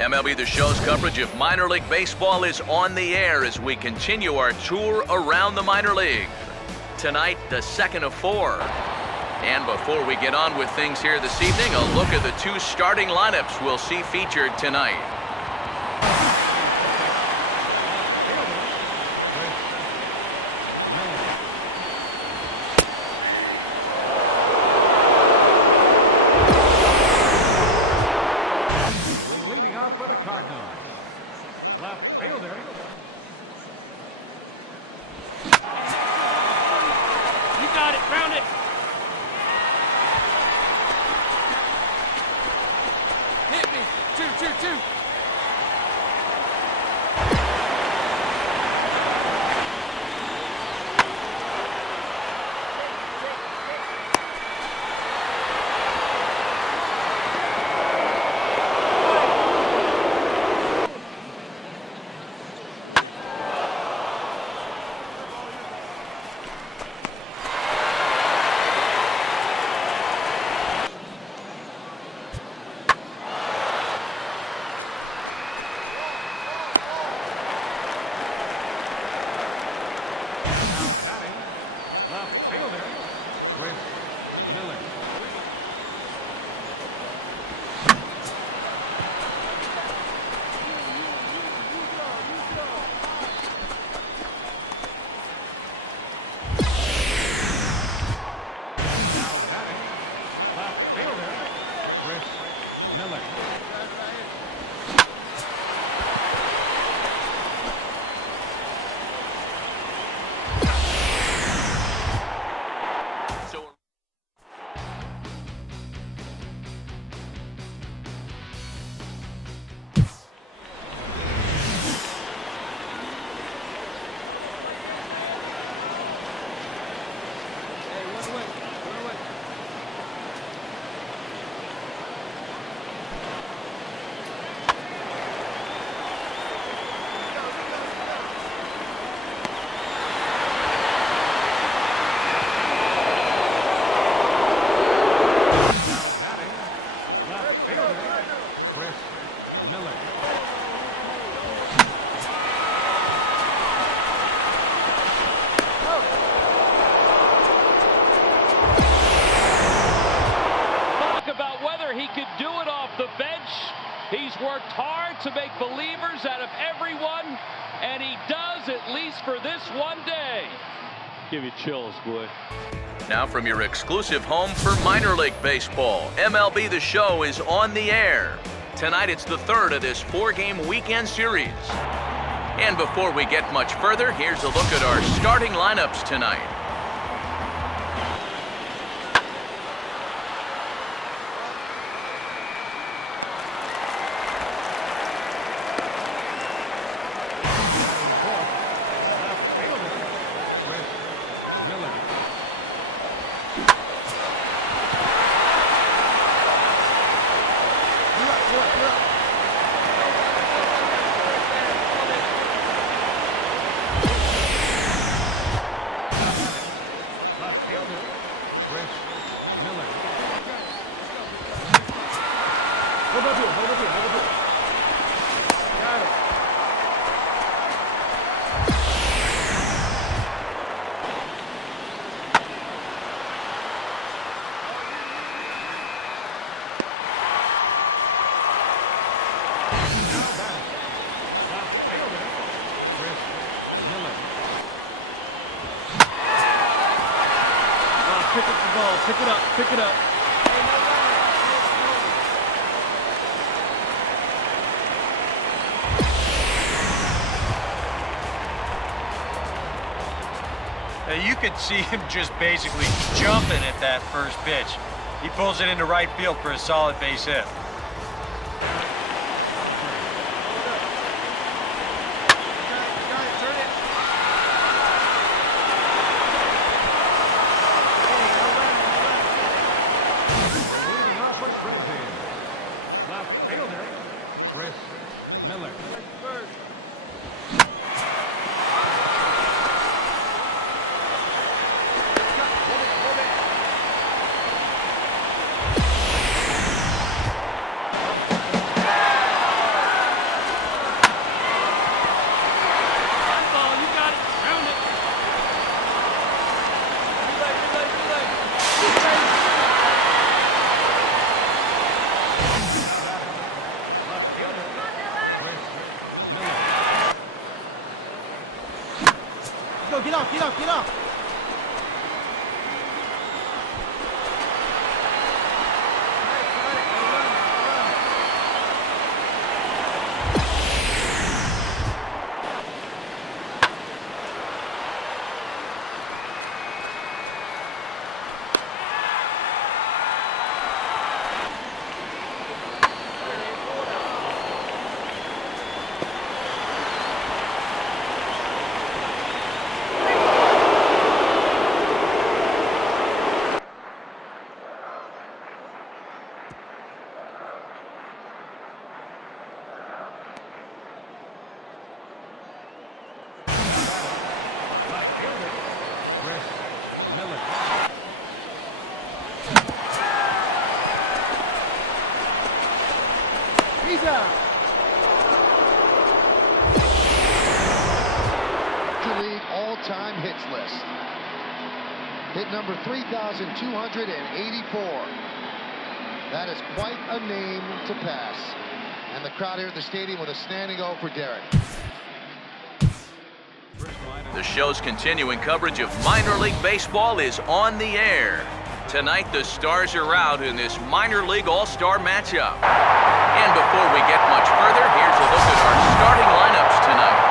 MLB The Show's coverage of minor league baseball is on the air as we continue our tour around the minor league. Tonight, the second of 4. And before we get on with things here this evening, a look at the 2 starting lineups we'll see featured tonight. Leading off for the Cardinals, left fielder. You got it, round it. Hit me. 2-2-2. He's worked hard to make believers out of everyone, and he does, at least for this one day. Give you chills, boy. Now from your exclusive home for minor league baseball, MLB The Show is on the air. Tonight it's the 3rd of this 4-game weekend series. And before we get much further, here's a look at our starting lineups tonight. Pick it up. Now you could see him just basically jumping at that first pitch. He pulls it into right field for a solid base hit. go. Get off, get off, get off. League all-time hits list. Hit number 3,284. That is quite a name to pass. And the crowd here at the stadium with a standing O for Derek. The show's continuing coverage of minor league baseball is on the air. Tonight, the Stars are out in this minor league all-star matchup. And before we get much further, here's a look at our starting lineups tonight.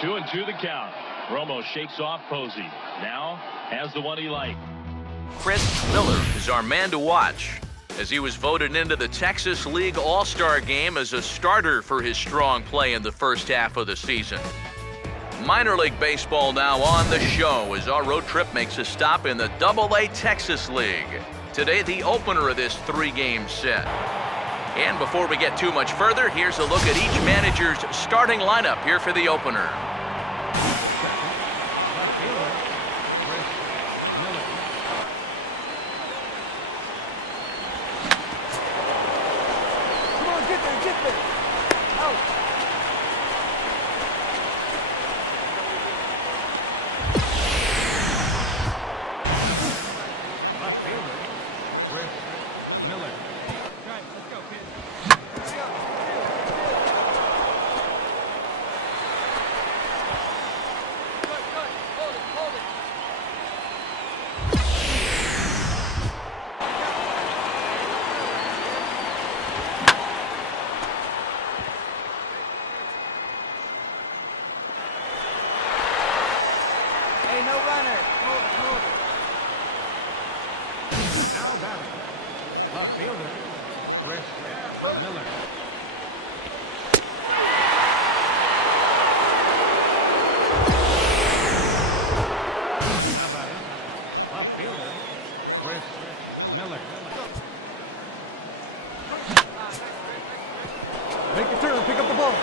Two and two the count. Romo shakes off Posey. Now has the one he liked. Chris Miller is our man to watch, as he was voted into the Texas League All-Star game as a starter for his strong play in the first half of the season. Minor league baseball now on the show as our road trip makes a stop in the AA Texas League. Today, the opener of this three-game set. And before we get too much further, here's a look at each manager's starting lineup here for the opener. Make a turn, pick up the ball.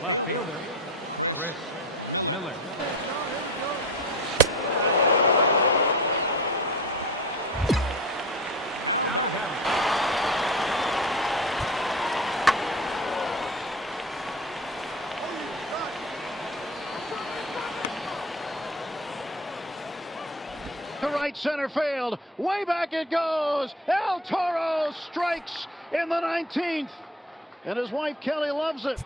Left fielder, Chris Miller. to right center field. Way back it goes. El Toro strikes in the 19th. And his wife Kelly loves it.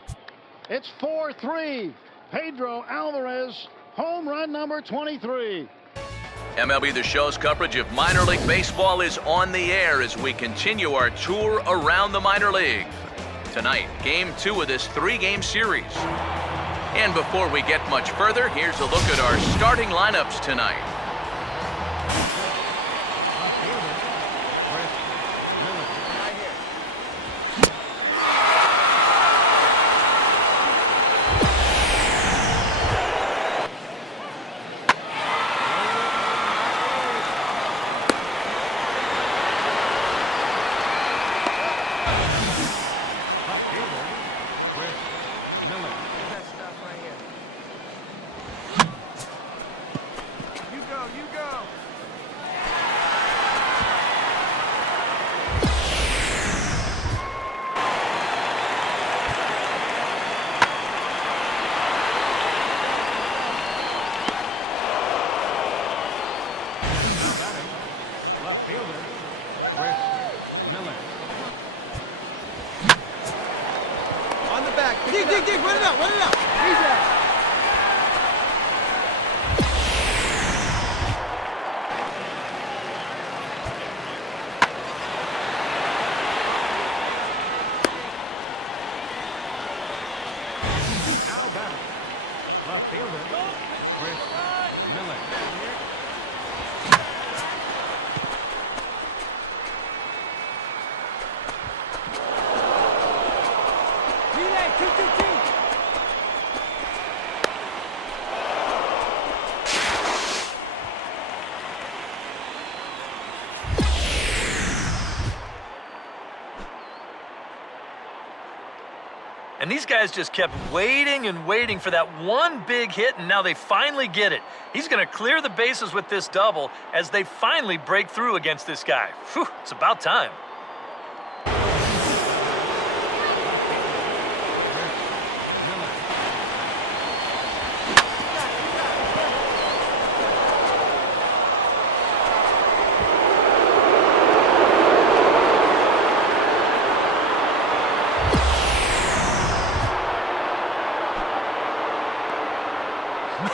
It's 4-3. Pedro Alvarez, home run number 23. MLB The Show's coverage of minor league baseball is on the air as we continue our tour around the minor league. Tonight, Game 2 of this 3-game series. And before we get much further, here's a look at our starting lineups tonight. Dig, run it out, He's out. Now batting. Left fielder, Chris Miller. And these guys just kept waiting and waiting for that one big hit, and now they finally get it. He's going to clear the bases with this double as they finally break through against this guy. Whew, it's about time.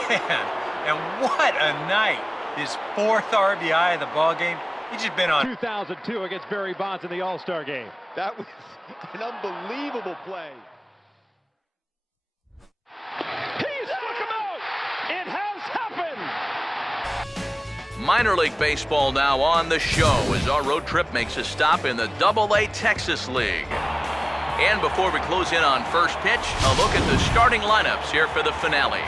Man, and what a night. His 4th RBI of the ball game. He's just been on 2002 against Barry Bonds in the All-Star game. That was an unbelievable play. He struck him out. It has happened. Minor league baseball now on the show as our road trip makes a stop in the AA Texas League. And before we close in on first pitch, a look at the starting lineups here for the finale.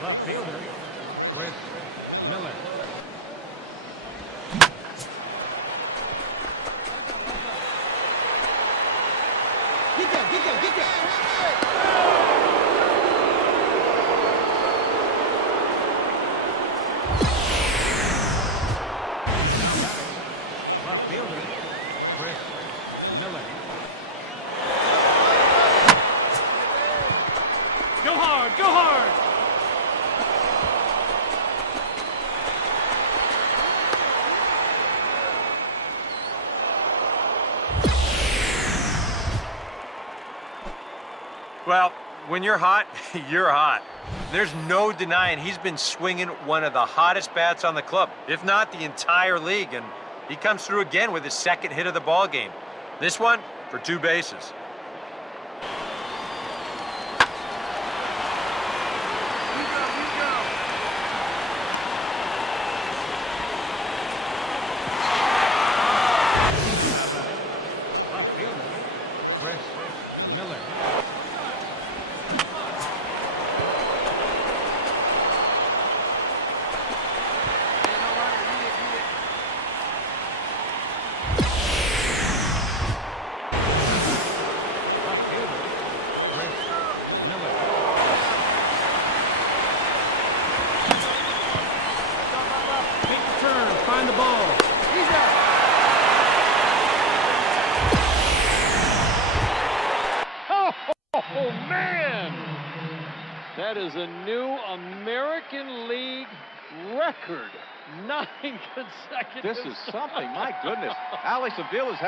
Left fielder, Chris Miller. Get down. Left fielder, Chris Miller. Go hard, go hard! Well, when you're hot, you're hot. There's no denying he's been swinging one of the hottest bats on the club, if not the entire league, and he comes through again with his 2nd hit of the ball game. This one for 2 bases. Left fielder, Chris Miller. behind the ball. He's out. Oh, man! That is a new American League record. 9 consecutive. This is something. My goodness. Alex Avila is